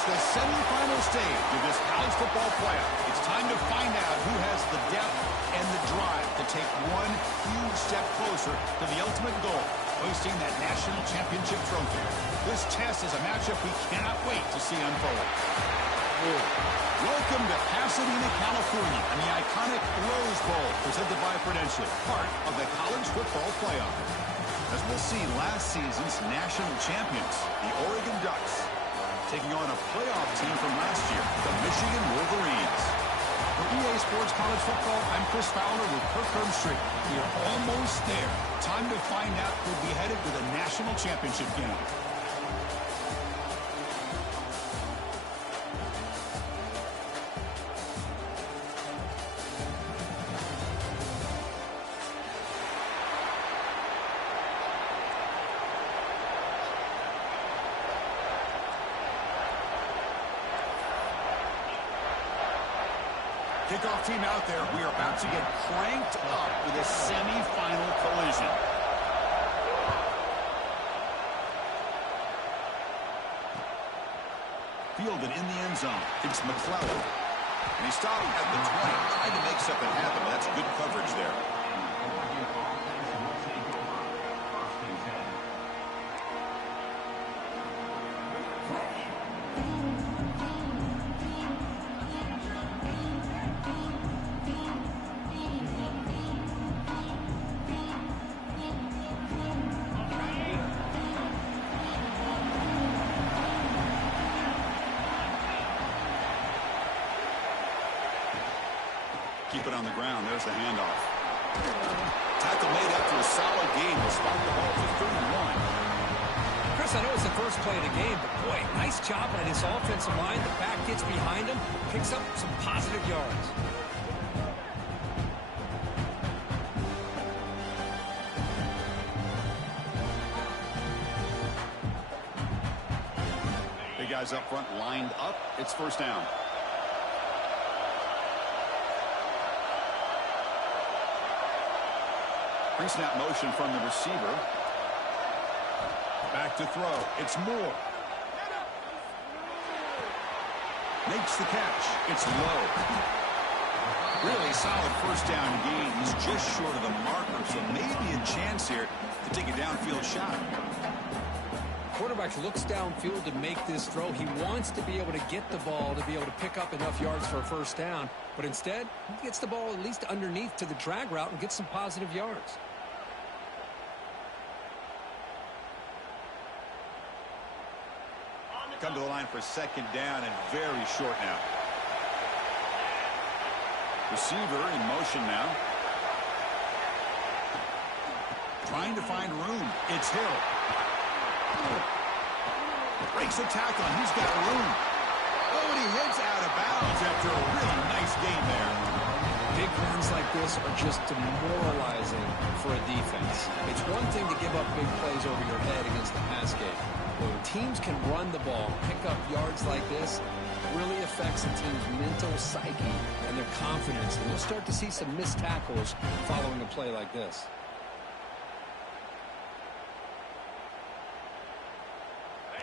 It's the semifinal stage of this college football playoff. It's time to find out who has the depth and the drive to take one huge step closer to the ultimate goal, hoisting that national championship trophy. This test is a matchup we cannot wait to see unfold. Welcome to Pasadena, California, and the iconic Rose Bowl, presented by Prudential, part of the college football playoff. As we'll see, last season's national champions, the Oregon Ducks, taking on a playoff team from last year, the Michigan Wolverines. For EA Sports College Football, I'm Chris Fowler with Kirk Herbstreit. We are almost there. Time to find out who'll be headed to the national championship game. Kickoff team out there. We are about to get cranked up with a semifinal collision. Fielded in the end zone. It's McClellan. And he stopped at the 20. Trying to make something happen. That's good coverage there. Keep it on the ground. There's the handoff. Tackle made after a solid gain. Will spot the ball for 31. Chris, I know it's the first play of the game, but boy, nice job by this offensive line. The back gets behind him, picks up some positive yards. Big guys up front lined up. It's first down. Pre-snap motion from the receiver. Back to throw. It's Moore. Makes the catch. It's low. Really solid first down gain. He's just short of the marker, so maybe a chance here to take a downfield shot. Quarterback looks downfield to make this throw. He wants to be able to get the ball to be able to pick up enough yards for a first down, but instead, he gets the ball at least underneath to the drag route and gets some positive yards. Come to the line for second down and very short now. Receiver in motion now. Trying to find room. It's Hill. Breaks a tackle, and he's got room. Oh, and he heads out of bounds after a really nice game there. Big runs like this are just demoralizing for a defense. It's one thing to give up big plays over your head against the pass game. But when teams can run the ball, pick up yards like this, it really affects a team's mental psyche and their confidence. And you'll start to see some missed tackles following a play like this.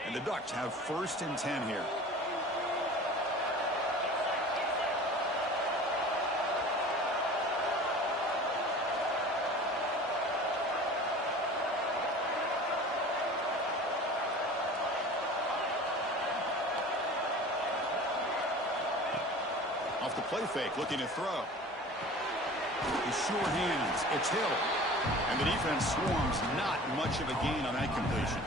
And the Ducks have first and 10 here. Off the play fake, looking to throw. With sure hands, it's Hill. And the defense swarms, not much of a gain on that completion.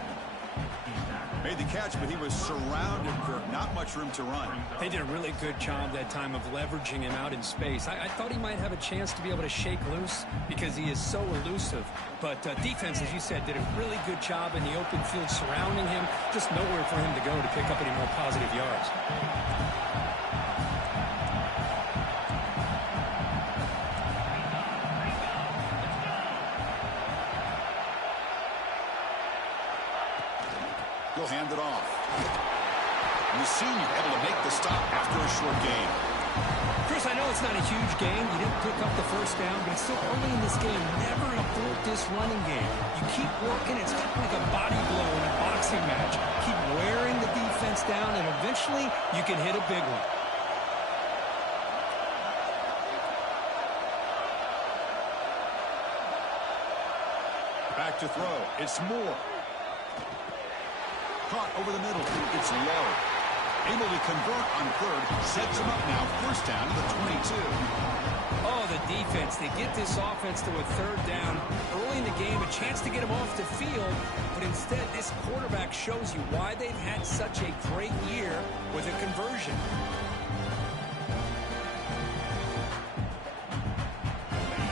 Made the catch, but he was surrounded, Kirk. Not much room to run. They did a really good job that time of leveraging him out in space. I thought he might have a chance to be able to shake loose because he is so elusive. But defense, as you said, did a really good job in the open field surrounding him. Just nowhere for him to go to pick up any more positive yards. He'll hand it off. And the senior able to make the stop after a short gain. Chris, I know it's not a huge game. You didn't pick up the first down, but it's still early in this game. Never abort this running game. You keep working. It's kind of like a body blow in a boxing match. Keep wearing the defense down, and eventually you can hit a big one. Back to throw. It's Moore. Caught over the middle. It's low. Able to convert on third. Sets him up now. First down to the 22. Oh, the defense. They get this offense to a third down early in the game. A chance to get him off the field. But instead, this quarterback shows you why they've had such a great year with a conversion.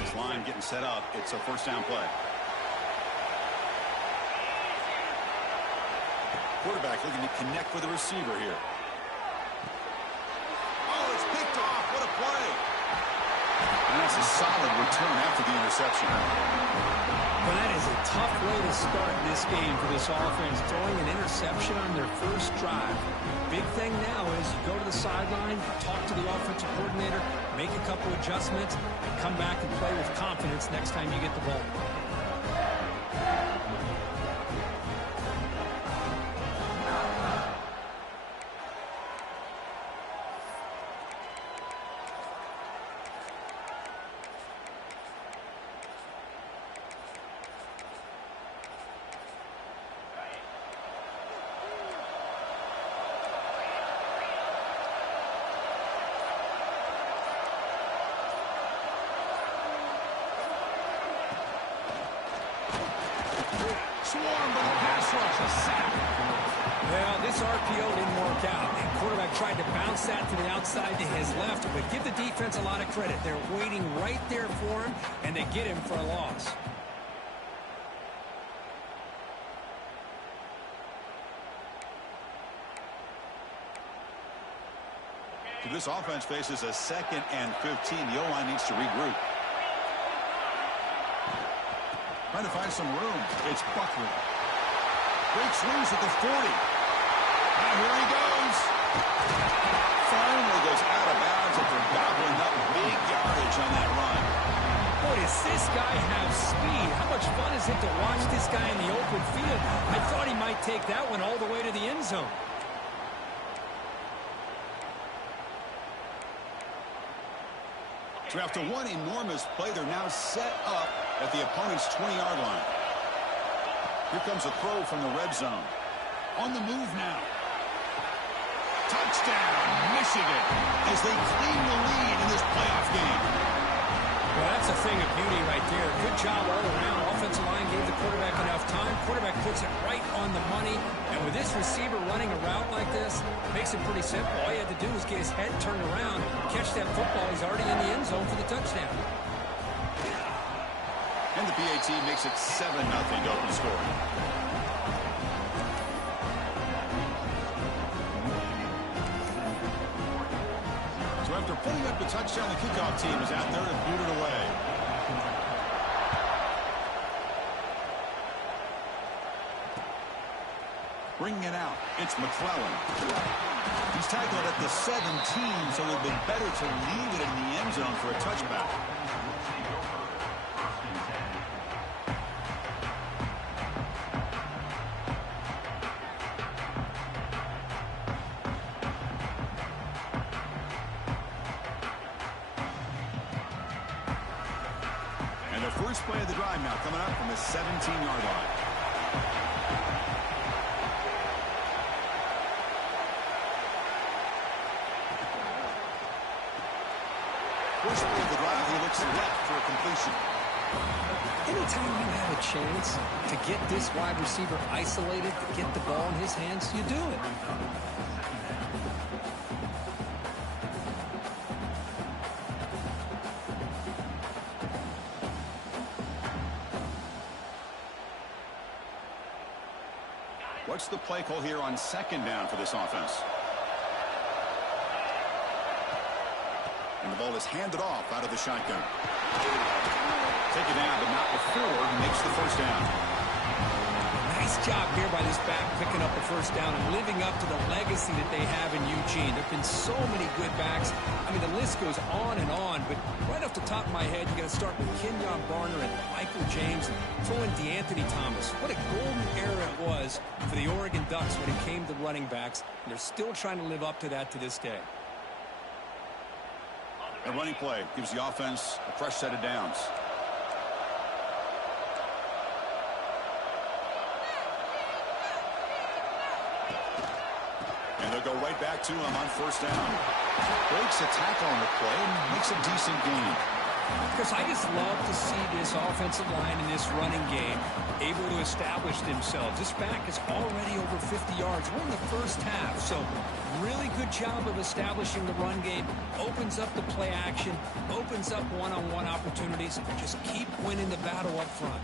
This line getting set up. It's a first down play. Quarterback looking to connect with the receiver here. Oh, it's picked off. What a play. And that's a solid return after the interception. Well, that is a tough way to start this game for this offense, throwing an interception on their first drive. Big thing now is you go to the sideline, talk to the offensive coordinator, make a couple adjustments, and come back and play with confidence next time you get the ball. Swarmed by the pass rush. A sack. Well, this RPO didn't work out. And quarterback tried to bounce that to the outside to his left, but give the defense a lot of credit. They're waiting right there for him, and they get him for a loss. So this offense faces a 2nd and 15. The O-line needs to regroup. Trying to find some room. It's Buckley. Breaks loose at the 40. And here he goes. Finally goes out of bounds after gobbling up big yardage on that run. Boy, does this guy have speed. How much fun is it to watch this guy in the open field? I thought he might take that one all the way to the end zone. So after one enormous play, they're now set up at the opponent's 20-yard line. Here comes a throw from the red zone. On the move now. Touchdown, Michigan, as they claim the lead in this playoff game. Well, that's a thing of beauty right there. Good job all around. Offensive line gave the quarterback enough time. Quarterback puts it right on the money. And with this receiver running a route like this, makes it pretty simple. All you had to do was get his head turned around, catch that football. He's already in the end zone for the touchdown. And the PAT makes it 7-0 to open scoring. So after putting up the touchdown, the kickoff team is out there to boot it away. Bringing it out, it's McClellan. He's tackled at the 17, so it would have been better to leave it in the end zone for a touchback. And the first play of the drive now coming up from the 17-yard line. First play of the drive, he looks left for a completion. Anytime you have a chance to get this wide receiver isolated, to get the ball in his hands, you do it. What's the play call here on 2nd down for this offense? And the ball is handed off out of the shotgun. Take it down, but not before he makes the first down. Nice job here by this back picking up a first down and living up to the legacy that they have in Eugene. There have been so many good backs. I mean, the list goes on, but right off the top of my head, you got to start with Kenyon Barner and Michael James, and throw in DeAnthony Thomas. What a golden era it was for the Oregon Ducks when it came to running backs, and they're still trying to live up to that to this day. A running play gives the offense a fresh set of downs. And they'll go right back to him on first down. Breaks a tackle on the play and makes a decent gain. Because I just love to see this offensive line in this running game able to establish themselves. This back is already over 50 yards. We're in the first half, so really good job of establishing the run game. Opens up the play action, opens up one-on-one opportunities. Just keep winning the battle up front.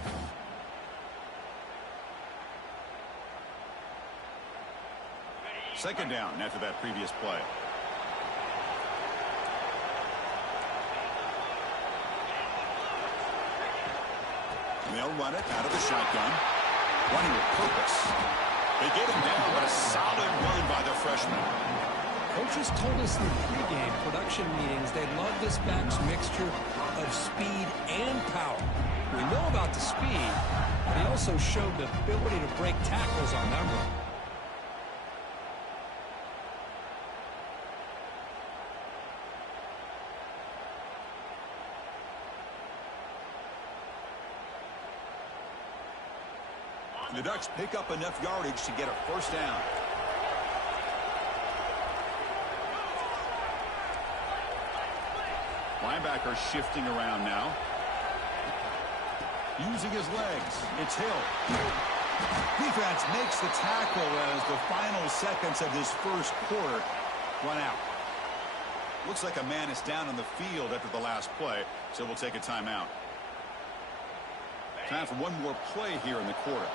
Second down after that previous play. And they'll run it out of the shotgun. Running with purpose. They get him down, but a solid run by the freshman. Coaches told us in the pregame production meetings they love this back's mixture of speed and power. We know about the speed, but he also showed the ability to break tackles on that run. The Ducks pick up enough yardage to get a first down. Linebacker shifting around now. Using his legs. It's Hill. Defense makes the tackle as the final seconds of this first quarter run out. Looks like a man is down on the field after the last play, so we'll take a timeout. Time for one more play here in the quarter.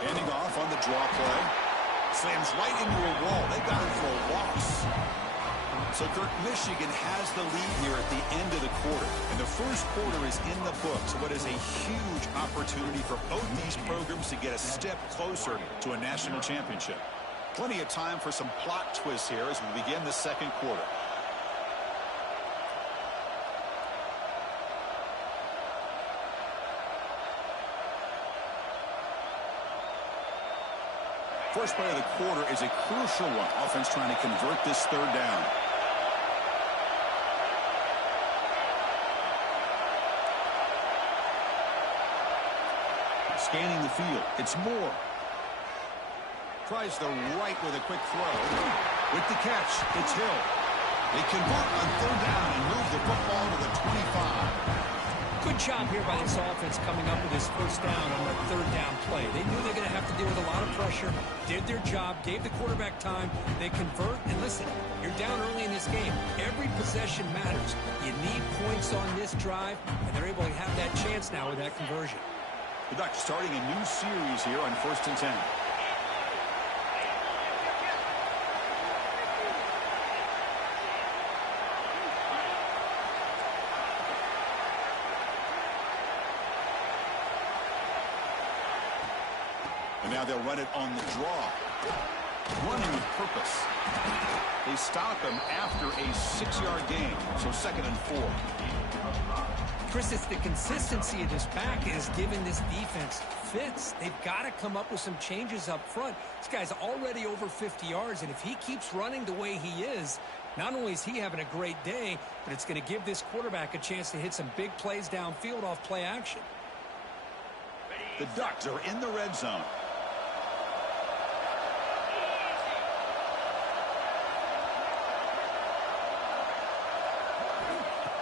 Handing off on the draw play. Slams right into a wall. They got him for a loss. So, Kirk, Michigan has the lead here at the end of the quarter. And the first quarter is in the books. What is a huge opportunity for both these programs to get a step closer to a national championship. Plenty of time for some plot twists here as we begin the second quarter. First play of the quarter is a crucial one. Offense trying to convert this third down. Scanning the field. It's Moore. Tries the right with a quick throw. With the catch, it's Hill. They convert on third down and move the football to the 25. Good job here by this offense coming up with this first down on that third down play. They knew they were going to have to deal with a lot of pressure, did their job, gave the quarterback time. They convert, and listen, you're down early in this game. Every possession matters. You need points on this drive, and they're able to have that chance now with that conversion. The Ducks starting a new series here on 1st and 10. And now they'll run it on the draw. Running with purpose. They stop him after a 6-yard gain. So 2nd and 4. Chris, it's the consistency of this back is giving this defense fits. They've got to come up with some changes up front. This guy's already over 50 yards, and if he keeps running the way he is, not only is he having a great day, but it's going to give this quarterback a chance to hit some big plays downfield off play action. The Ducks are in the red zone.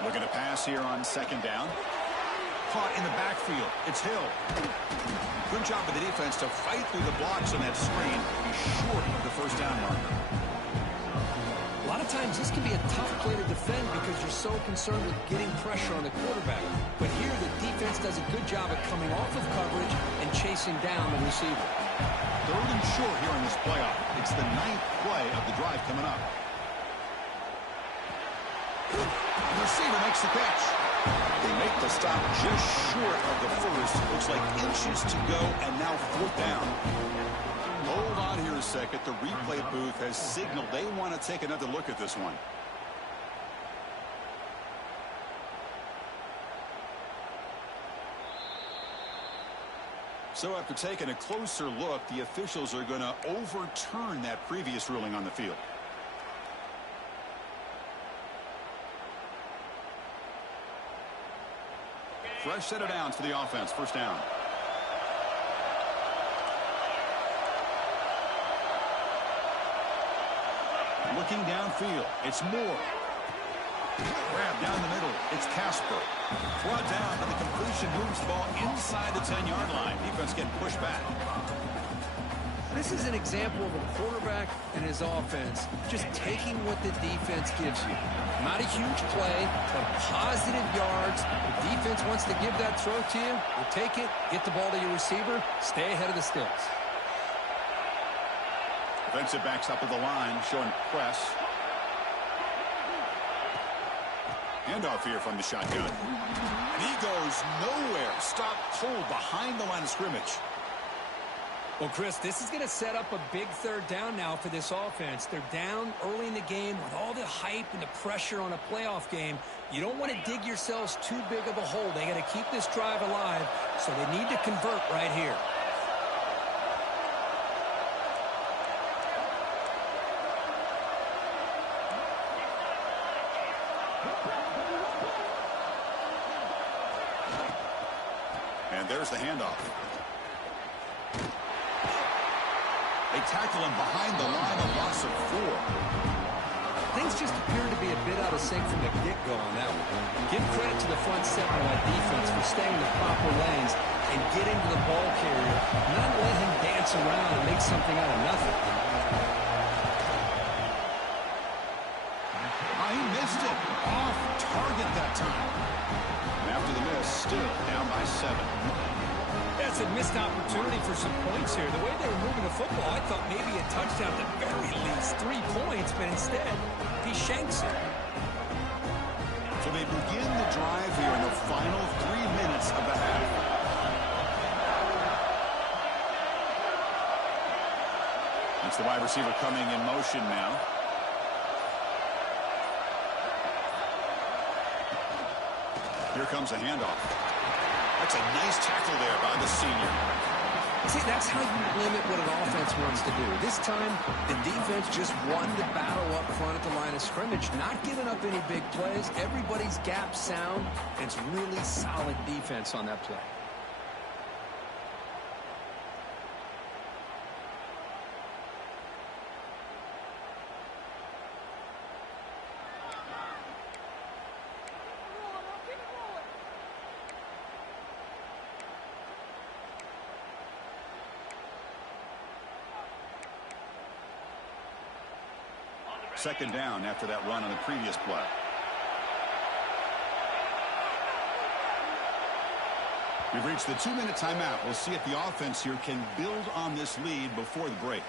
Looking to pass here on 2nd down. Caught in the backfield. It's Hill. Good job of the defense to fight through the blocks on that screen. He's short of the first down marker. A lot of times this can be a tough play to defend because you're so concerned with getting pressure on the quarterback. But here the defense does a good job of coming off of coverage and chasing down the receiver. 3rd and short here in this playoff. It's the 9th play of the drive coming up. The receiver makes the catch. They make the stop just short of the first. Looks like inches to go, and now 4th down. Hold on here a second. The replay booth has signaled they want to take another look at this one. So after taking a closer look, the officials are going to overturn that previous ruling on the field. Fresh set of downs for the offense. 1st down. Looking downfield. It's Moore. Grab down the middle. It's Casper. Brought down, and the completion moves the ball inside the 10-yard line. Defense getting pushed back. This is an example of a quarterback and his offense just taking what the defense gives you. Not a huge play, but positive yards. The defense wants to give that throw to you. You take it, get the ball to your receiver, stay ahead of the sticks. Defensive backs up at the line, showing press. Handoff here from the shotgun. And he goes nowhere. Stop cold behind the line of scrimmage. Well, Chris, this is going to set up a big 3rd down now for this offense. They're down early in the game with all the hype and the pressure on a playoff game. You don't want to dig yourselves too big of a hole. They got to keep this drive alive, so they need to convert right here. And there's the handoff. They tackle him behind the line, a loss of 4. Things just appear to be a bit out of sync from the get-go on that one. Give credit to the front seven of that defense for staying in the proper lanes and getting to the ball carrier, not let him dance around and make something out of nothing. He missed it. Off target that time. And after the miss, still down by 7. That's a missed opportunity for some points here. The way they were moving the football, I thought maybe a touchdown at the very least, 3 points, but instead, he shanks it. So they begin the drive here in the final 3 minutes of the half. It's the wide receiver coming in motion now. Here comes a handoff. That's a nice tackle there by the senior. See, that's how you limit what an offense wants to do. This time, the defense just won the battle up front at the line of scrimmage, not giving up any big plays. Everybody's gap sound, and it's really solid defense on that play. Second down after that run on the previous play. We've reached the 2-minute timeout. We'll see if the offense here can build on this lead before the break.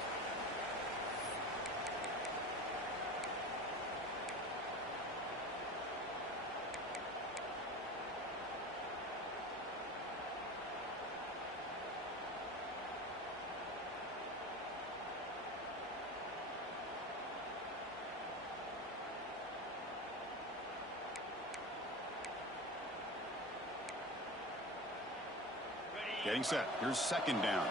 Getting set. Here's second down.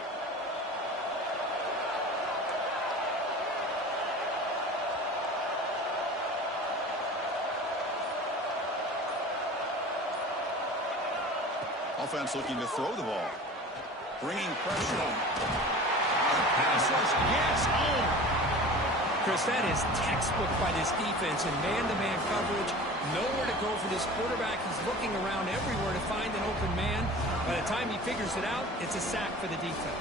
Offense looking to throw the ball. Bringing pressure. Passes. Yes. Oh. Chris, that is textbook by this defense in man-to-man coverage. Nowhere to go for this quarterback. He's looking around everywhere to find an open man. By the time he figures it out, it's a sack for the defense.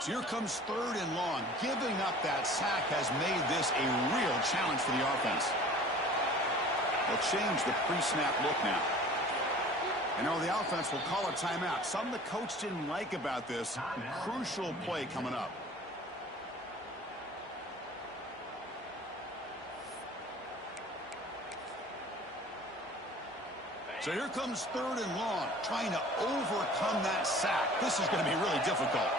So here comes 3rd and long. Giving up that sack has made this a real challenge for the offense. They'll change the pre-snap look now. You know, the offense will call a timeout. Something the coach didn't like about this. Crucial play coming up. So here comes 3rd and long, trying to overcome that sack. This is going to be really difficult.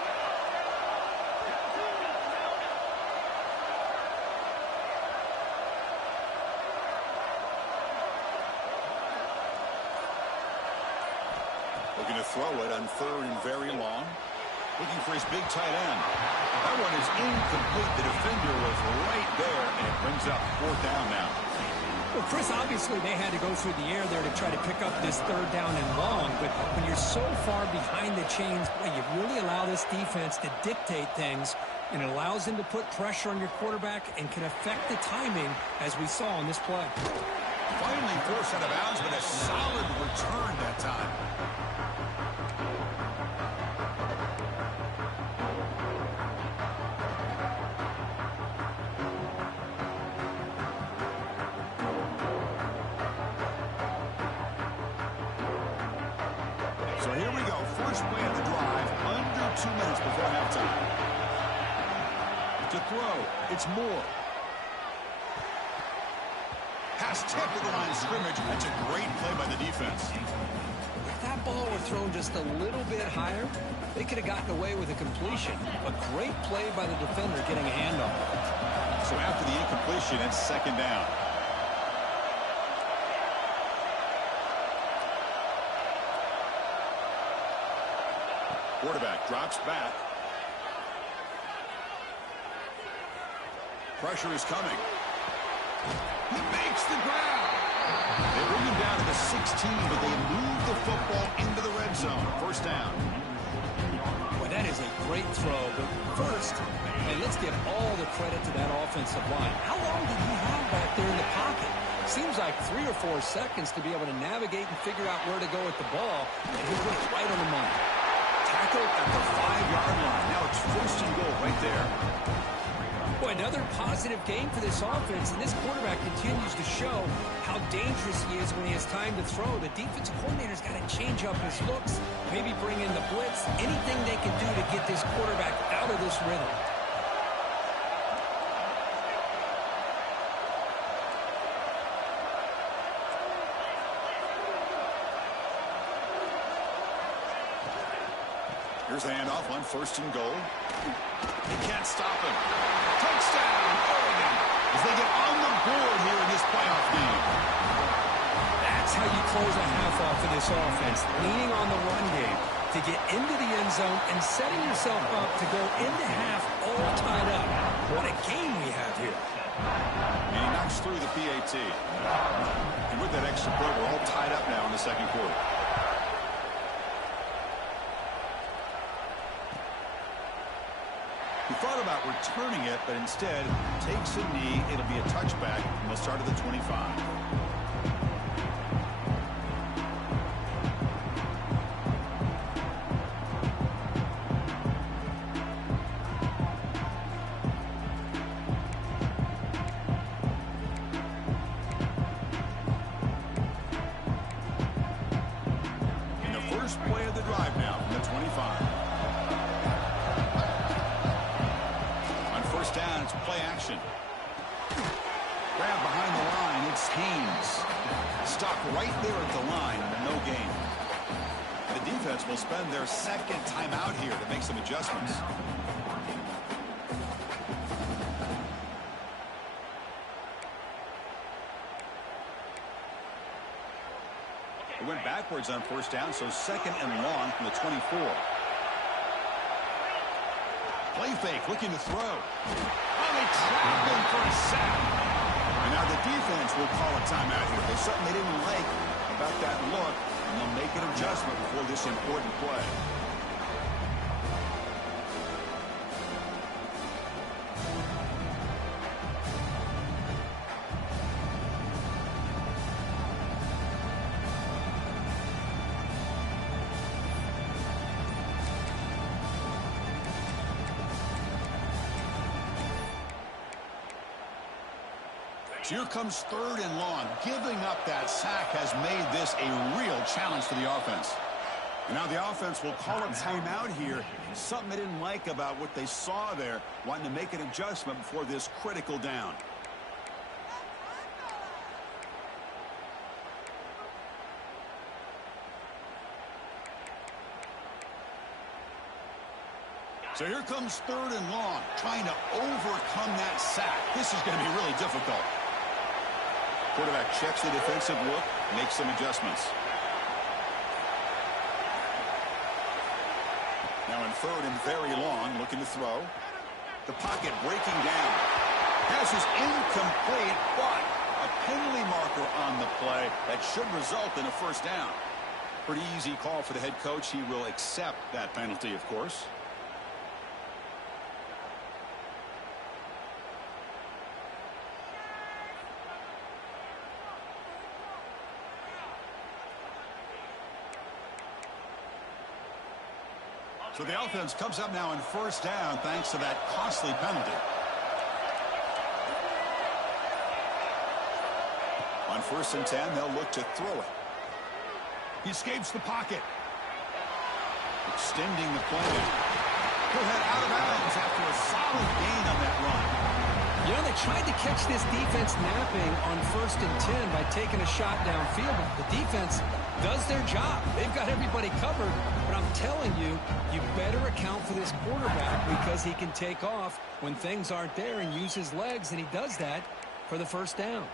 Looking to throw it on 3rd and very long. Looking for his big tight end. That one is incomplete. The defender was right there, and it brings up 4th down now. Well, Chris, obviously they had to go through the air there to try to pick up this 3rd down and long, but when you're so far behind the chains, boy, you really allow this defense to dictate things, and it allows them to put pressure on your quarterback and can affect the timing, as we saw on this play. Finally forced out of bounds, but a solid return that time. So here we go. First play of the drive, under 2 minutes before halftime. To throw, it's Moore. Pass tipped at the line of scrimmage. That's a great play by the defense. If that ball were thrown just a little bit higher, they could have gotten away with a completion. A great play by the defender getting a handoff. So after the incompletion, it's 2nd down. Quarterback drops back. Pressure is coming. He makes the ground. They bring him down to the 16, but they move the football into the red zone. 1st down. Boy, that is a great throw. But first, and let's give all the credit to that offensive line. How long did he have back there in the pocket? Seems like 3 or 4 seconds to be able to navigate and figure out where to go with the ball, and he put it right on the money. Tackle at the 5-yard line. Now it's 1st and goal right there. Boy, another positive game for this offense, and this quarterback continues to show how dangerous he is when he has time to throw. The defensive coordinator's got to change up his looks, maybe bring in the blitz, anything they can do to get this quarterback out of this rhythm. Here's the handoff on 1st and goal. He can't stop him. Touchdown, Oregon, as they get on the board here in this playoff game. That's how you close a half off of this offense, leaning on the run game to get into the end zone and setting yourself up to go into half all tied up. What a game we have here. And he knocks through the PAT. And with that extra point, we're all tied up now in the 2nd quarter. He thought about returning it, but instead takes a knee. It'll be a touchback from the start of the 25. In the first play of the drive now from the 25. Down, it's play action. Grab behind the line, it's Haynes. Stop right there at the line, no gain. The defense will spend their 2nd timeout here to make some adjustments. It went backwards on 1st down, so 2nd and long from the 24. Play fake, looking to throw. Oh, they trap him for a sack. And now the defense will call a timeout here. There's something they didn't like about that look, and they'll make an adjustment before this important play. So here comes 3rd and long. Giving up that sack has made this a real challenge for the offense. And now the offense will call a timeout here. Something they didn't like about what they saw there, wanting to make an adjustment before this critical down. So here comes 3rd and long, trying to overcome that sack. This is going to be really difficult. Quarterback checks the defensive look, makes some adjustments. Now in 3rd and very long, looking to throw. The pocket breaking down. Pass is incomplete, but a penalty marker on the play that should result in a 1st down. Pretty easy call for the head coach. He will accept that penalty, of course. So the offense comes up now in 1st down thanks to that costly penalty. On 1st and 10, they'll look to throw it. He escapes the pocket. Extending the play. He'll head out of bounds after a solid gain on that run. You know, they tried to catch this defense napping on 1st and 10 by taking a shot downfield, but the defense does their job. They've got everybody covered, but I'm telling you, you better account for this quarterback because he can take off when things aren't there and use his legs, and he does that for the 1st down.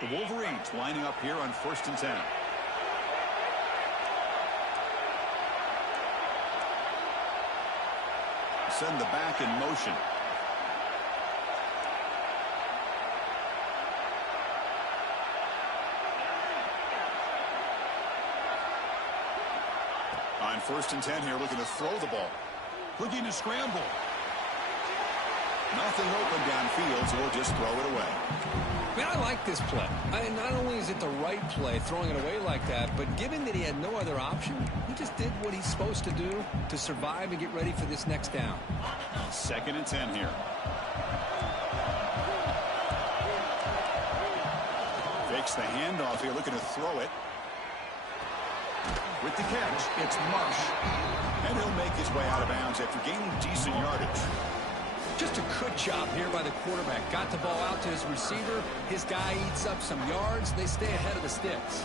The Wolverines lining up here on 1st and 10. Send the back in motion. On 1st and 10 here, looking to throw the ball. Looking to scramble. Nothing open downfield, so we'll just throw it away. Man, I like this play. Not only is it the right play, throwing it away like that, but given that he had no other option, he just did what he's supposed to do to survive and get ready for this next down. 2nd and 10 here. Fakes the handoff here, looking to throw it. With the catch, it's Marsh. And he'll make his way out of bounds after gaining decent yardage. Just a good job here by the quarterback. Got the ball out to his receiver. His guy eats up some yards. They stay ahead of the sticks.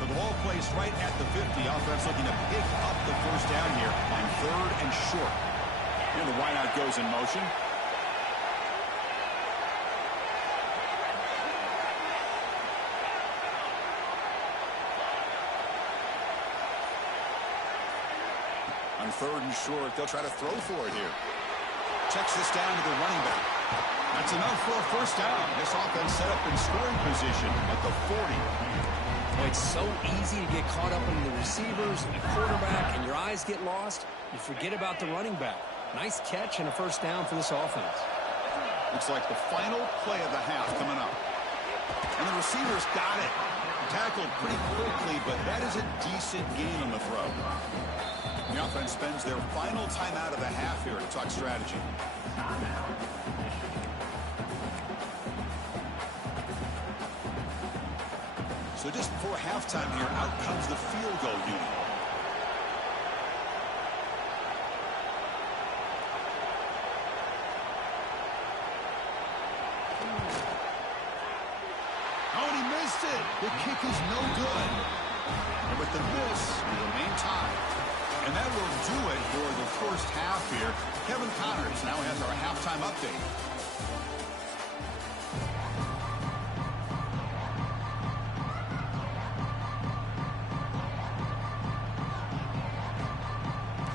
So the ball placed right at the 50. Offense looking to pick up the 1st down here on 3rd and short. And the wideout goes in motion. On 3rd and short, they'll try to throw for it here. Checks this down to the running back. That's enough for a 1st down. This offense set up in scoring position at the 40. Well, it's so easy to get caught up in the receivers and the quarterback, and your eyes get lost. You forget about the running back. Nice catch and a 1st down for this offense. Looks like the final play of the half coming up. And the receivers got it. Tackled pretty quickly, but that is a decent gain on the throw. The offense spends their final timeout of the half here to talk strategy. So just before halftime here, out comes the field goal unit. Oh, and he missed it. The kick is no good. And with the miss, we remain tied. And that will do it for the 1st half here. Kevin Connors now has our halftime update.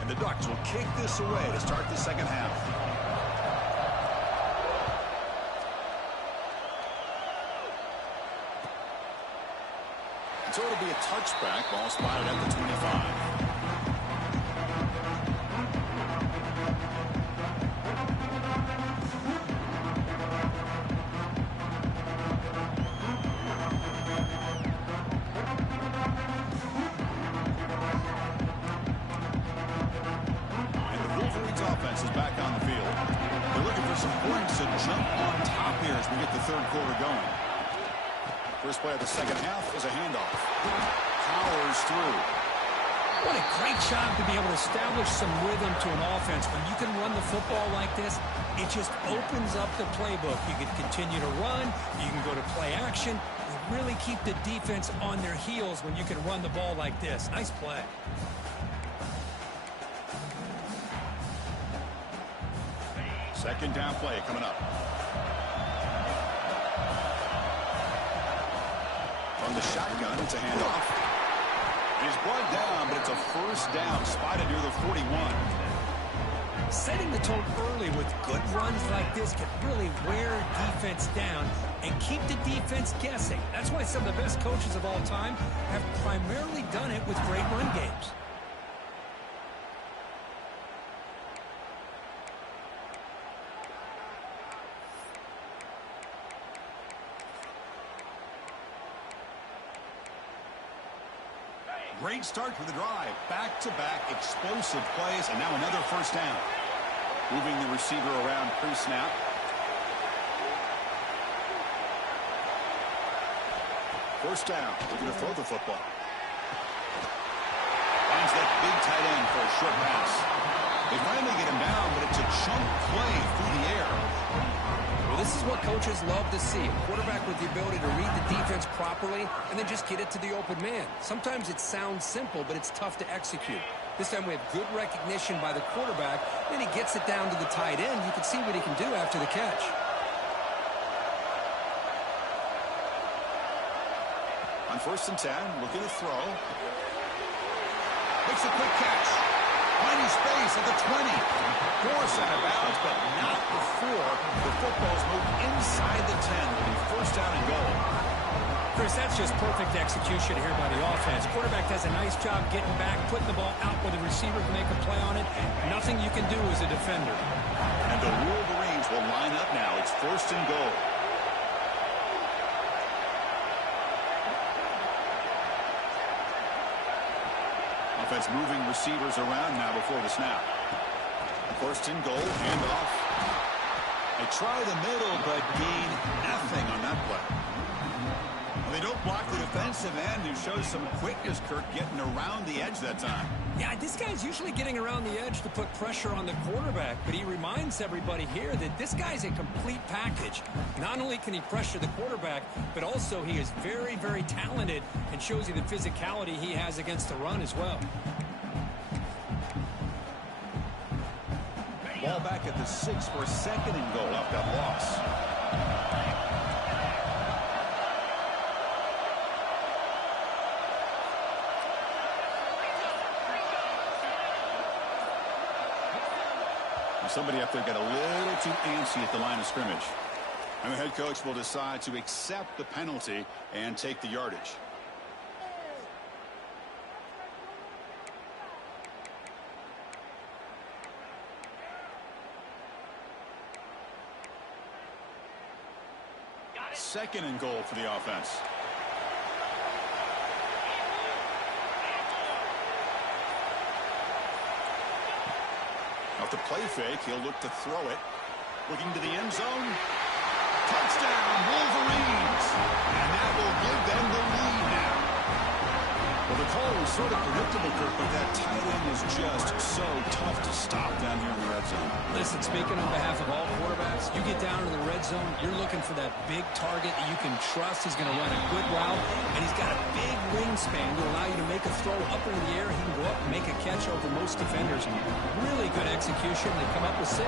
And the Ducks will kick this away to start the 2nd half. So it'll be a touchback. Ball spotted at the 25. for some points to jump on top here as we get the third quarter going. First play of the second half is a handoff. Powers through. What a great job to be able to establish some rhythm to an offense. When you can run the football like this, it just opens up the playbook. You can continue to run. You can go to play action. You really keep the defense on their heels when you can run the ball like this. Nice play. Second down play coming up. From the shotgun, it's a handoff. He's brought down, but it's a first down, spotted near the 41. Setting the tone early with good runs like this can really wear defense down and keep the defense guessing. That's why some of the best coaches of all time have primarily done it with great run games. Great start for the drive. Back-to-back explosive plays, and now another first down. Moving the receiver around pre-snap. First down. Looking to throw the football. Finds that big tight end for a short pass. They finally get him down, but it's a chunk play through the air. Well, this is what coaches love to see. A quarterback with the ability to read the defense properly and then just get it to the open man. Sometimes it sounds simple, but it's tough to execute. This time we have good recognition by the quarterback. Then he gets it down to the tight end. You can see what he can do after the catch. On 1st and 10, looking to throw. Makes a quick catch. Finding space at the 20. Force out of bounds, but not before the football's moved inside the 10. Will be first down and goal. Chris, that's just perfect execution here by the offense. Quarterback does a nice job getting back, putting the ball out where the receiver can make a play on it. Nothing you can do as a defender. And the Wolverines will line up now. It's 1st and goal. Offense moving receivers around now before the snap. 1st and goal, handoff. They try the middle, but gain nothing on that play. Well, they don't block the defensive end, who shows some quickness, Kirk, getting around the edge that time. Yeah, this guy's usually getting around the edge to put pressure on the quarterback, but he reminds everybody here that this guy's a complete package. Not only can he pressure the quarterback, but also he is very, very talented and shows you the physicality he has against the run as well. Ball back at the 6 for 2nd and goal off that loss. Somebody up there got a little too antsy at the line of scrimmage. And the head coach will decide to accept the penalty and take the yardage. Second and goal for the offense. Off the play fake, he'll look to throw it. Looking to the end zone. Touchdown, Wolverines! And that will give them the lead now. Well, the call was sort of predictable, Kirk, but that tight end is just so tough to stop down here in the red zone. Listen, speaking on behalf of all quarterbacks, you get down to the red zone, you're looking for that big target that you can trust. He's going to run a good route, and he's got a big wingspan to allow you to make a throw up into the air. He can go up and make a catch over most defenders. Really good execution. They come up with 6.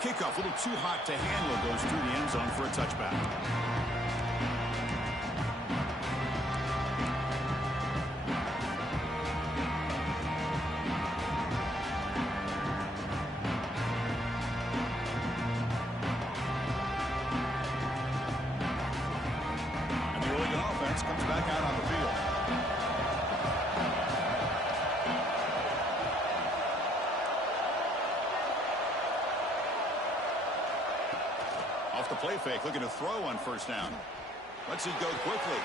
Kickoff, a little too hot to handle, goes through the end zone for a touchback. And the Oregon offense comes back out on the field. Off the play fake, looking to throw on 1st down. Lets it go quickly.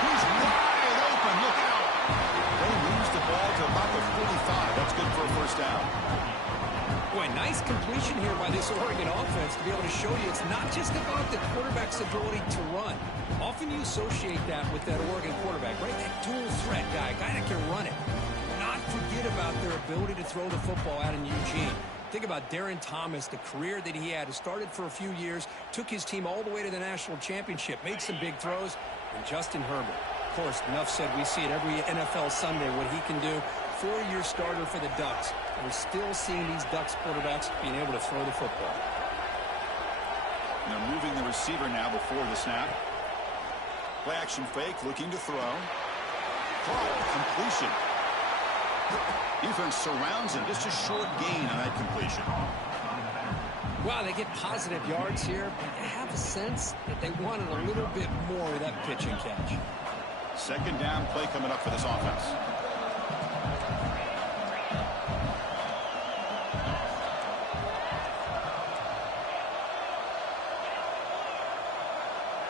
He's wide open, look out. first down. Boy, nice completion here by this Oregon offense to be able to show you it's not just about the quarterback's ability to run. Often you associate that with that Oregon quarterback, right? That dual threat guy that can run it. Not forget about their ability to throw the football out in Eugene. Think about Darren Thomas, the career that he had. He started for a few years, took his team all the way to the national championship, made some big throws, and Justin Herbert. Of course, enough said, we see it every NFL Sunday what he can do. 4-year starter for the Ducks. And we're still seeing these Ducks quarterbacks being able to throw the football. And they're moving the receiver now before the snap. Play action fake, looking to throw. Caught, completion. Defense surrounds him. Just a short gain on that completion. Wow, they get positive yards here, but I have a sense that they wanted a little bit more of that pitch and catch. Second down play coming up for this offense.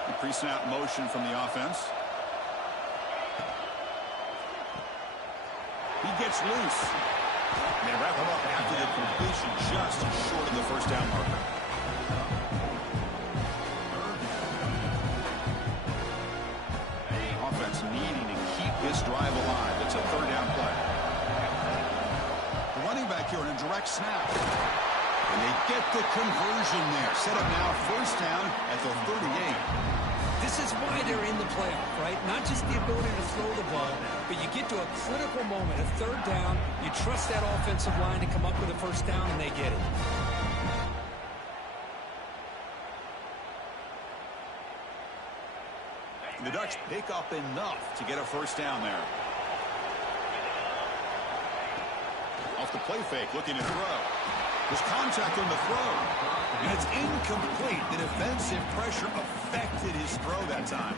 The pre-snap motion from the offense. He gets loose. They wrap him up after the completion, just short of the first down marker. Offense needing to keep this drive alive. It's a third down play. The running back here in a direct snap. And they get the conversion there. Set up now first down at the 38. This is why they're in the playoff, right? Not just the ability to throw the ball, but you get to a critical moment, a third down, you trust that offensive line to come up with a first down, and they get it. The Ducks pick up enough to get a first down there. Off the play fake, looking to throw. There's contact on the throw. And it's incomplete. The defensive pressure affected his throw that time.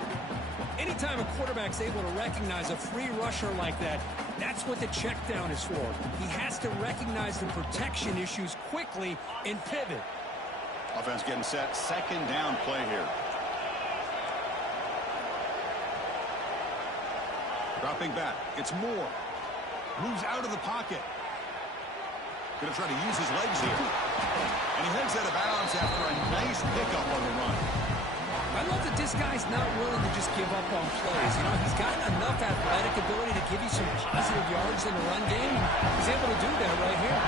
Anytime a quarterback's able to recognize a free rusher like that, that's what the check down is for. He has to recognize the protection issues quickly and pivot. Offense getting set. Second down play here. Dropping back. It's Moore. Moves out of the pocket. Going to try to use his legs here. And he heads out of bounds after a nice pickup on the run. I love that this guy's not willing to just give up on plays. You know, he's got enough athletic ability to give you some positive yards in the run game. He's able to do that right here.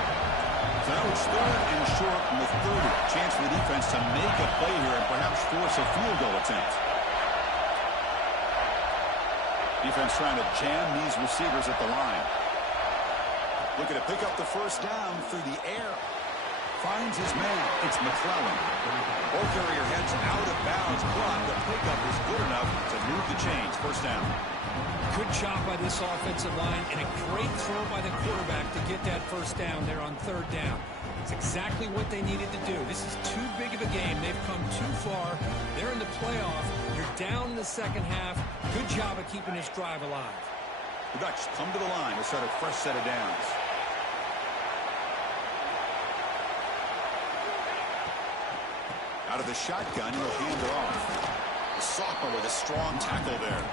So now it's third and short from the 30. Chance for the defense to make a play here and perhaps force a field goal attempt. Defense trying to jam these receivers at the line. Looking to pick up the first down through the air. Finds his man. It's McClellan. Ball carrier heads out of bounds, but the pickup is good enough to move the chains. First down. Good job by this offensive line and a great throw by the quarterback to get that first down there on third down. It's exactly what they needed to do. This is too big of a game. They've come too far. They're in the playoff. You're down in the second half. Good job of keeping this drive alive. The Ducks come to the line to start a fresh set of downs. Out of the shotgun, he'll hand it off. The sophomore with a strong tackle there.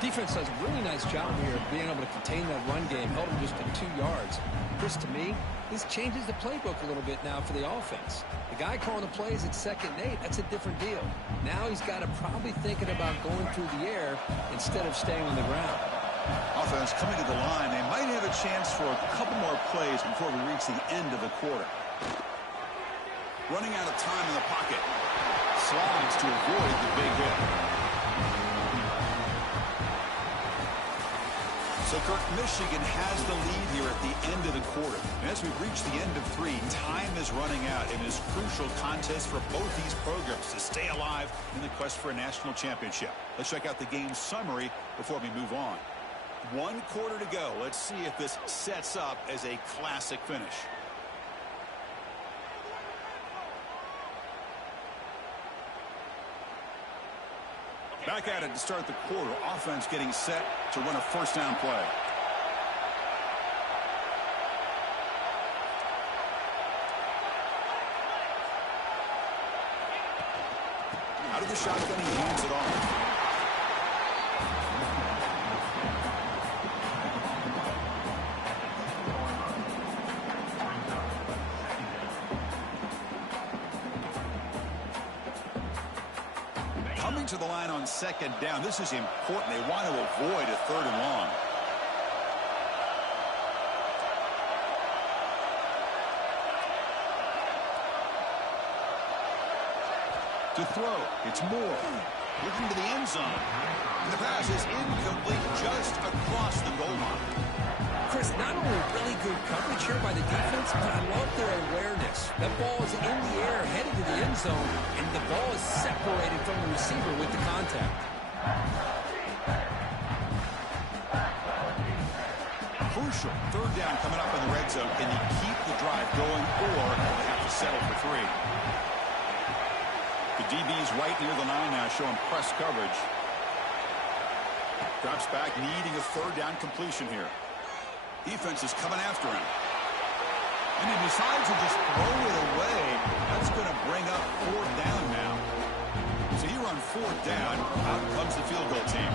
Defense does a really nice job here of being able to contain that run game, held him just to 2 yards. Chris, to me, this changes the playbook a little bit now for the offense. The guy calling the plays at 2nd and 8, that's a different deal. Now he's got to probably thinking about going through the air instead of staying on the ground. Offense coming to the line. They might have a chance for a couple more plays before we reach the end of the quarter. Running out of time in the pocket. Slides to avoid the big hit. So, Kirk, Michigan has the lead here at the end of the quarter. And as we reach the end of 3, time is running out in this crucial contest for both these programs to stay alive in the quest for a national championship. Let's check out the game summary before we move on. 1 quarter to go. Let's see if this sets up as a classic finish. Back at it to start the quarter. Offense getting set to run a first down play. Out of the shotgun, he hands it off. to the line on second down. This is important. They want to avoid a third and long. To throw, it's Moore. Looking to the end zone. And the pass is incomplete just across the goal line. Chris, not only really good coverage here by the defense, but I love their awareness. That ball is in the air, headed to the end zone, and the ball is separated from the receiver with the contact. Crucial. Third down coming up in the red zone. Can you keep the drive going, or will they have to settle for 3? The DB's right near the line now, showing press coverage. Drops back, needing a third down completion here. Defense is coming after him. And he decides to just throw it away. That's going to bring up 4th down now. So here on 4th down, out comes the field goal team.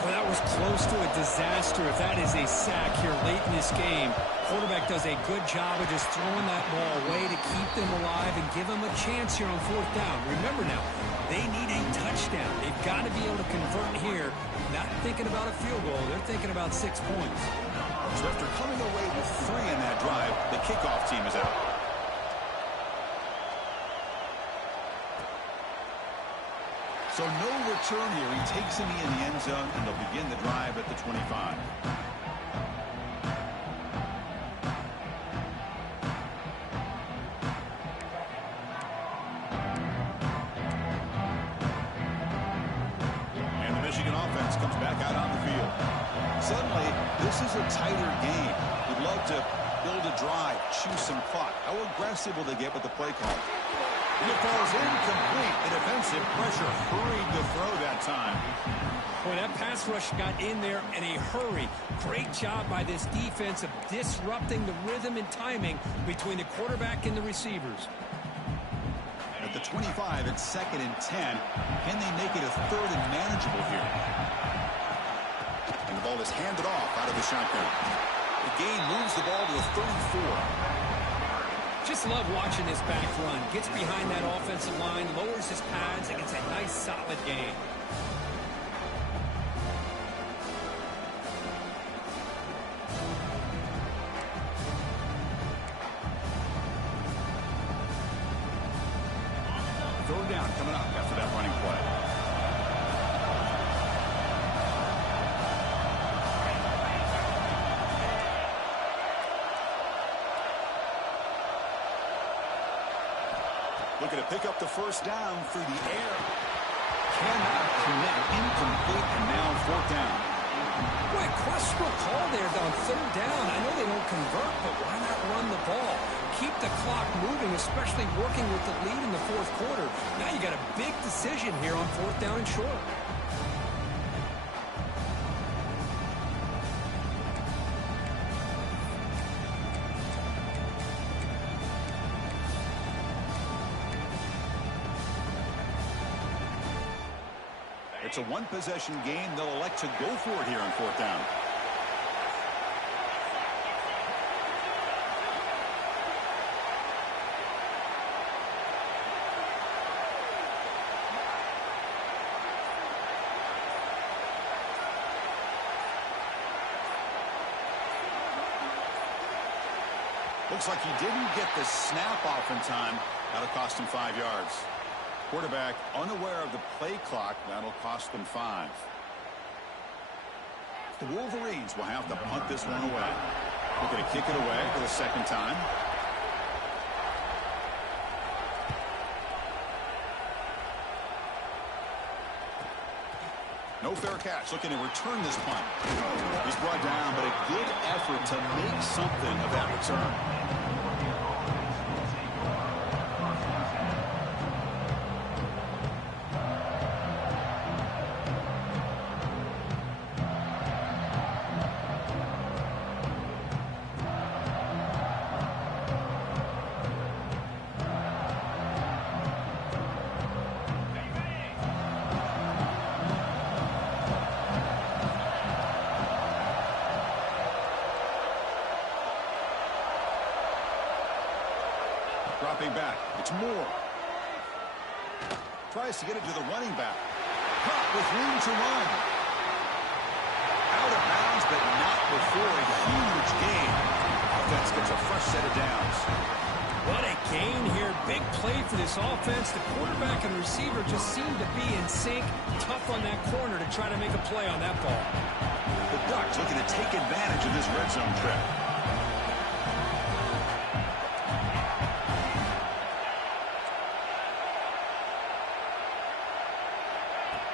Well, that was close to a disaster if that is a sack here late in this game. Quarterback does a good job of just throwing that ball away to keep them alive and give them a chance here on 4th down. Remember now, they need a touchdown. They've got to be able to convert here. Not thinking about a field goal. They're thinking about 6 points. So after coming away with 3 in that drive, the kickoff team is out. So no return here. He takes him in the end zone, and they'll begin the drive at the 25. And the Michigan offense comes back out on the field. Suddenly, this is a tighter game. We'd love to build a drive, choose some clock. How aggressive will they get with the play call? And it falls incomplete. The defensive pressure hurried to throw that time. Boy, that pass rush got in there in a hurry. Great job by this defense of disrupting the rhythm and timing between the quarterback and the receivers. At the 25, it's 2nd and 10. Can they make it a 3rd and manageable here? And the ball is handed off out of the shotgun. The gain moves the ball to a 3rd and 4. Just love watching this back run. Gets behind that offensive line, lowers his pads, and gets a nice, solid gain. Third down coming up after that running play. Looking to pick up the first down through the air. Cannot connect, incomplete, and now 4th down. Boy, questionable call there on 3rd down. I know they don't convert, but why not run the ball? Keep the clock moving, especially working with the lead in the 4th quarter. Now you got a big decision here on 4th down and short. It's a one-possession game. They'll elect to go for it here on 4th down. Looks like he didn't get the snap off in time. That'll cost him 5 yards. Quarterback unaware of the play clock. That'll cost them 5. The Wolverines will have to punt this one away. We're going to kick it away for the 2nd time. No fair catch. Looking to return this punt. He's brought down, but a good effort to make something of that return. Dropping back. It's Moore. Tries to get it to the running back. caught with room to run. Out of bounds, but not before a huge gain. Offense gets a fresh set of downs. What a gain here. Big play for this offense. The quarterback and receiver just seem to be in sync. Tough on that corner to try to make a play on that ball. The Ducks looking to take advantage of this red zone trip.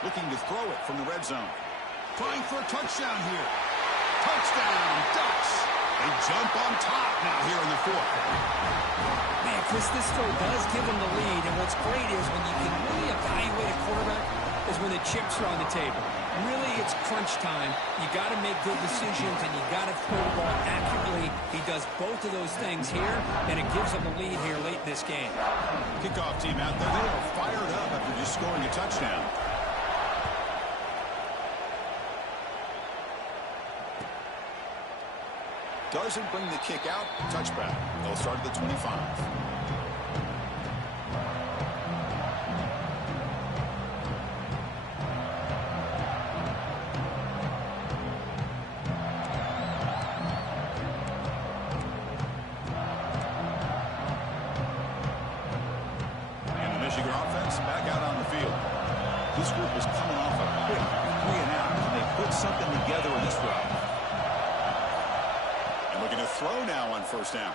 Looking to throw it from the red zone. Trying for a touchdown here. Touchdown, Ducks. They jump on top now here in the fourth. Man, Chris, this throw does give them the lead, and what's great is when you can really evaluate a quarterback is when the chips are on the table. Really, it's crunch time. You got to make good decisions, and you got to throw the ball accurately. He does both of those things here, and it gives them the lead here late in this game. Kickoff team out there. They are fired up after just scoring a touchdown. Doesn't bring the kick out. Touchback. They'll start at the 25. And the Michigan offense back out on the field. This group was coming off a quick 3-and-out, and they put something together in this route. Looking to throw now on first down.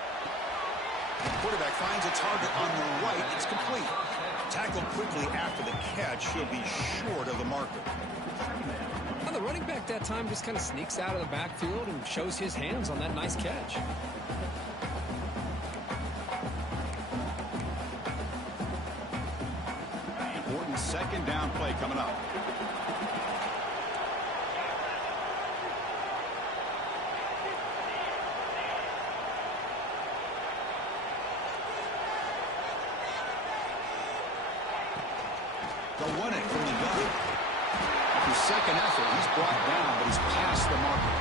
Quarterback finds a target on the right. It's complete. Tackled quickly after the catch. He'll be short of the marker. Well, the running back that time just kind of sneaks out of the backfield and shows his hands on that nice catch. Important second down play coming up. They'll run it from the gun. After second effort, he's brought down, but he's past the marker.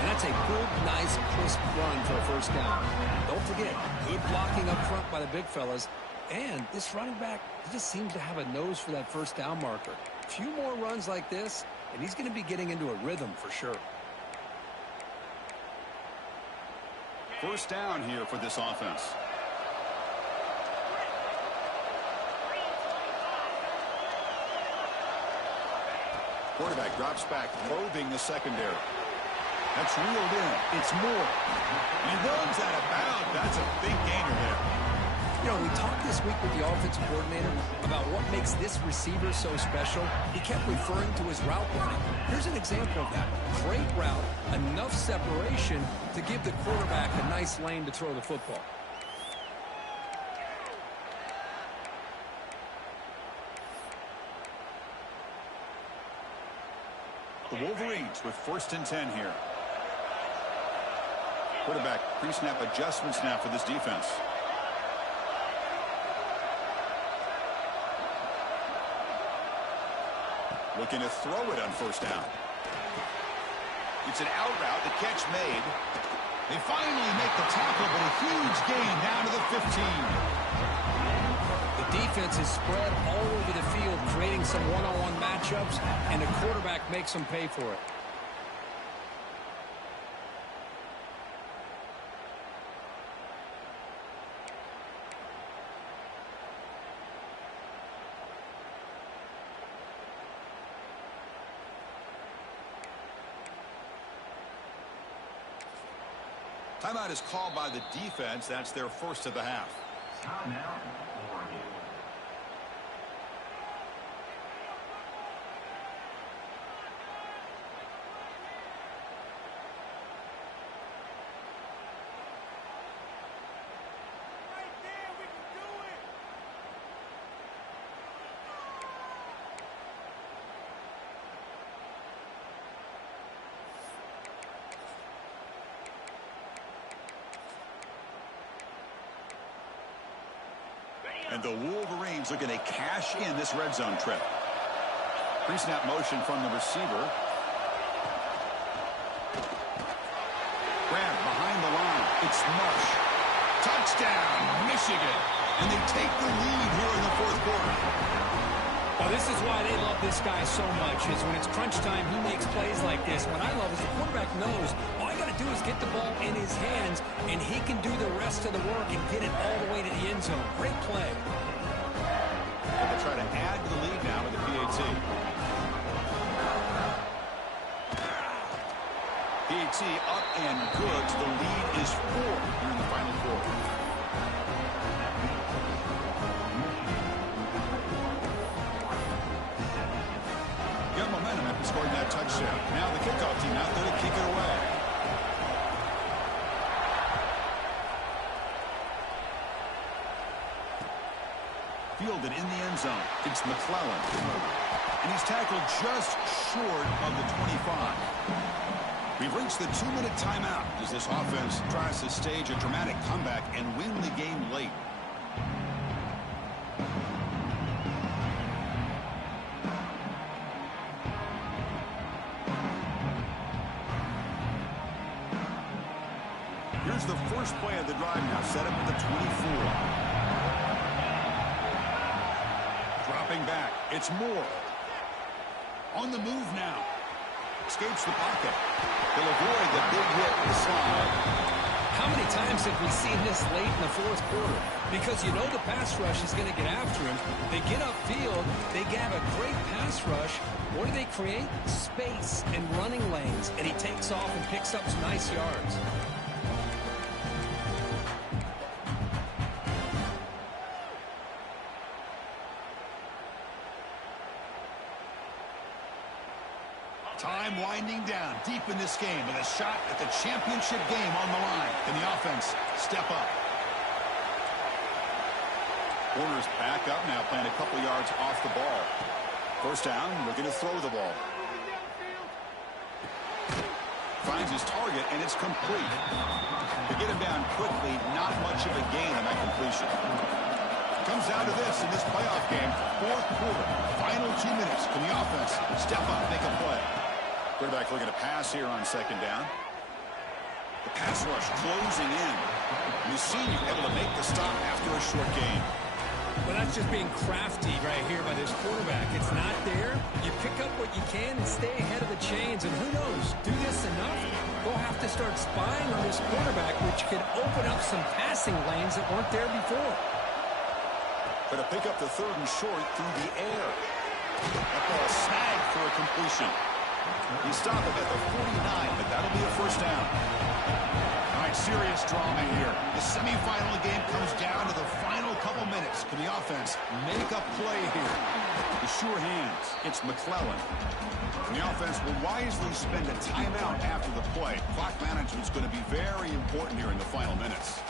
And that's a good, nice, crisp run for a first down. Don't forget, good blocking up front by the big fellas. And this running back, he just seems to have a nose for that first down marker. A few more runs like this, and he's going to be getting into a rhythm for sure. First down here for this offense. Quarterback drops back, probing the secondary. That's reeled in. It's Moore. He runs out of bounds. That's a big gainer there. You know, we talked this week with the offensive coordinator about what makes this receiver so special. He kept referring to his route running. Here's an example of that. Great route, enough separation to give the quarterback a nice lane to throw the football. The Wolverines with 1st and 10 here. Quarterback pre-snap adjustments now for this defense. Looking to throw it on first down. It's an out route. The catch made. They finally make the tackle, but a huge gain down to the 15. The defense is spread all over the field, creating some one-on-one matchups, and the quarterback makes them pay for it. Timeout is called by the defense. That's their first of the half. Timeout, Oregon. And the Wolverines looking to cash in this red zone trip. Pre-snap motion from the receiver. Grab behind the line. It's Marsh. Touchdown, Michigan. And they take the lead here in the fourth quarter. Well, this is why they love this guy so much, is when it's crunch time, he makes plays like this. What I love is the quarterback knows all you got to do is get the ball in his hands, and he can do the rest of the work and get it all the way to the end zone. Great play. And they try to add to the lead now with the PAT. PAT up and good. The lead is 4 here in the final quarter. Got momentum after scoring that touchdown. Now the kickoff team out there to kick it away. Fielded in the end zone. It's McClellan. And he's tackled just short of the 25. We've reached the 2-minute timeout as this offense tries to stage a dramatic comeback and win the game late. Here's the first play of the drive now, set up at the 24. Dropping back, it's Moore. On the move now. Escapes the pocket. He'll avoid the big hit with the slide. How many times have we seen this late in the fourth quarter? Because you know the pass rush is going to get after him. They get upfield. They have a great pass rush. What do they create? Space and running lanes. And he takes off and picks up some nice yards. Time winding down deep in this game with a shot at the championship game on the line. Can the offense step up? Warner's back up now, playing a couple yards off the ball. First down, looking to throw the ball. Finds his target, and it's complete. To get him down quickly, not much of a gain on that completion. Comes down to this in this playoff game. Fourth quarter, final 2 minutes. Can the offense step up, make a play? Quarterback looking to pass here on second down. The pass rush closing in. And the senior able to make the stop after a short gain. Well, that's just being crafty right here by this quarterback. It's not there. You pick up what you can and stay ahead of the chains. And who knows, do this enough, they'll have to start spying on this quarterback, which could open up some passing lanes that weren't there before. Going to pick up the third and short through the air. That ball snagged for a completion. He stopped it at the 49, but that'll be a first down. All right, serious drama here. The semifinal game comes down to the final couple minutes. Can the offense make a play here? The sure hands, it's McClellan. And the offense will wisely spend a timeout after the play. Clock management's going to be very important here in the final minutes.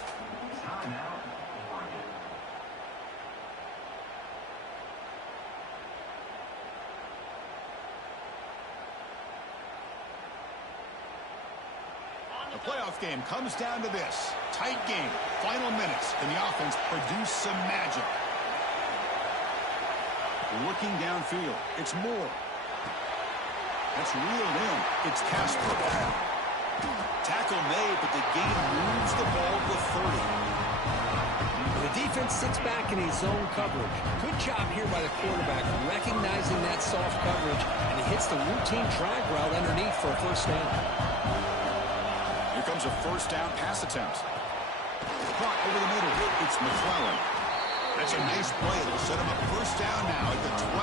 The playoff game comes down to this. Tight game, final minutes. Can the offense produce some magic? Looking downfield, it's Moore. That's reeled in. It's Casper. Tackle made, but the gain moves the ball to 30. The defense sits back in his zone coverage. Good job here by the quarterback, recognizing that soft coverage, and he hits the routine drag route underneath for a first down. Here comes a first down pass attempt. Caught over the middle. It's McClellan. That's a nice play. It'll set him up first down now at the 12.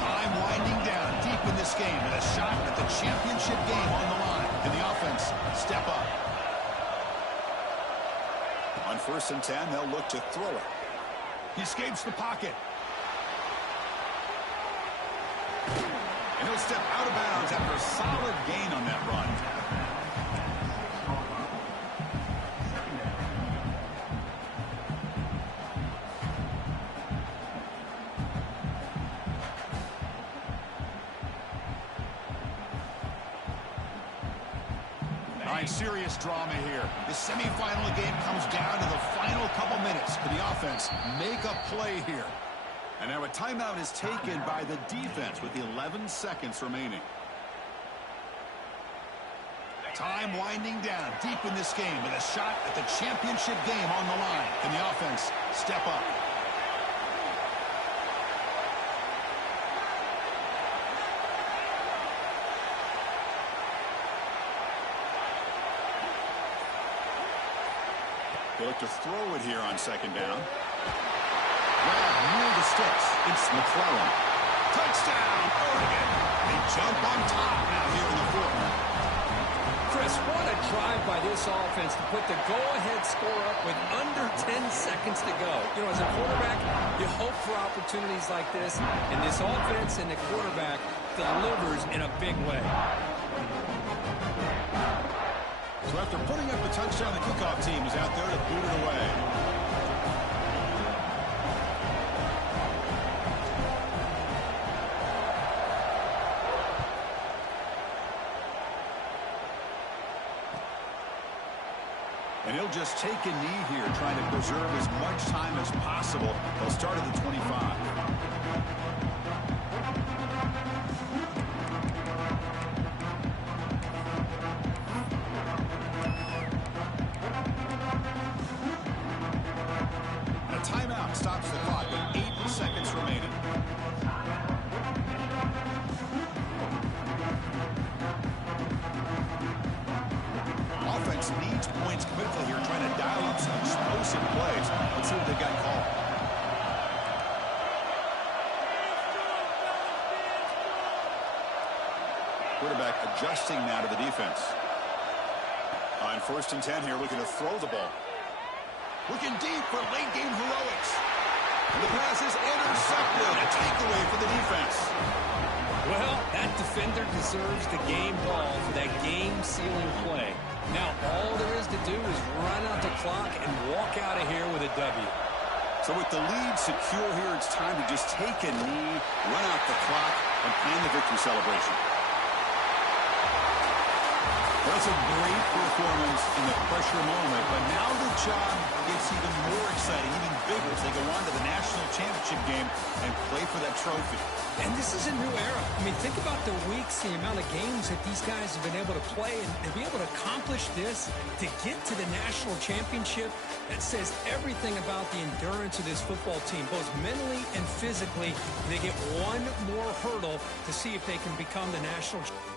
Time winding down deep in this game with a shot at the championship game on the line. Can the offense step up? On first and 10, they'll look to throw it. He escapes the pocket. And he'll step out of bounds after a solid gain on that run. Serious drama here. The semifinal game comes down to the final couple minutes. Can the offense make a play here? And now a timeout is taken by the defense with 11 seconds remaining. Time winding down deep in this game with a shot at the championship game on the line. Can the offense step up? They look to throw it here on second down. Grab near the sticks. It's McClellan. Touchdown, Oregon. They jump on top now here in the fourth. Chris, what a drive by this offense to put the go-ahead score up with under 10 seconds to go. You know, as a quarterback, you hope for opportunities like this, and this offense and the quarterback delivers in a big way. So after putting up a touchdown, the kickoff team is out there to boot it away. And he'll just take a knee here, trying to preserve as much time as possible. They'll start at the 25. A timeout stops the clock with 8 seconds remaining. Offense needs points quickly here, trying to dial up some explosive plays. Let's see what they got called. Quarterback adjusting now to the defense. On 1st and 10 here, looking to throw the ball. Looking deep for late game heroics. And the pass is intercepted. A takeaway for the defense. Well, that defender deserves the game ball for that game-sealing play. Now, all there is to do is run out the clock and walk out of here with a W. So with the lead secure here, it's time to just take a knee, run out the clock, and plan the victory celebration. That's a great performance in the pressure moment, but now the job gets even more exciting, even bigger as they go on to the national championship game and play for that trophy. And this is a new era. I mean, think about the weeks, the amount of games that these guys have been able to play, and to be able to accomplish this, to get to the national championship, that says everything about the endurance of this football team, both mentally and physically. They get one more hurdle to see if they can become the national champion.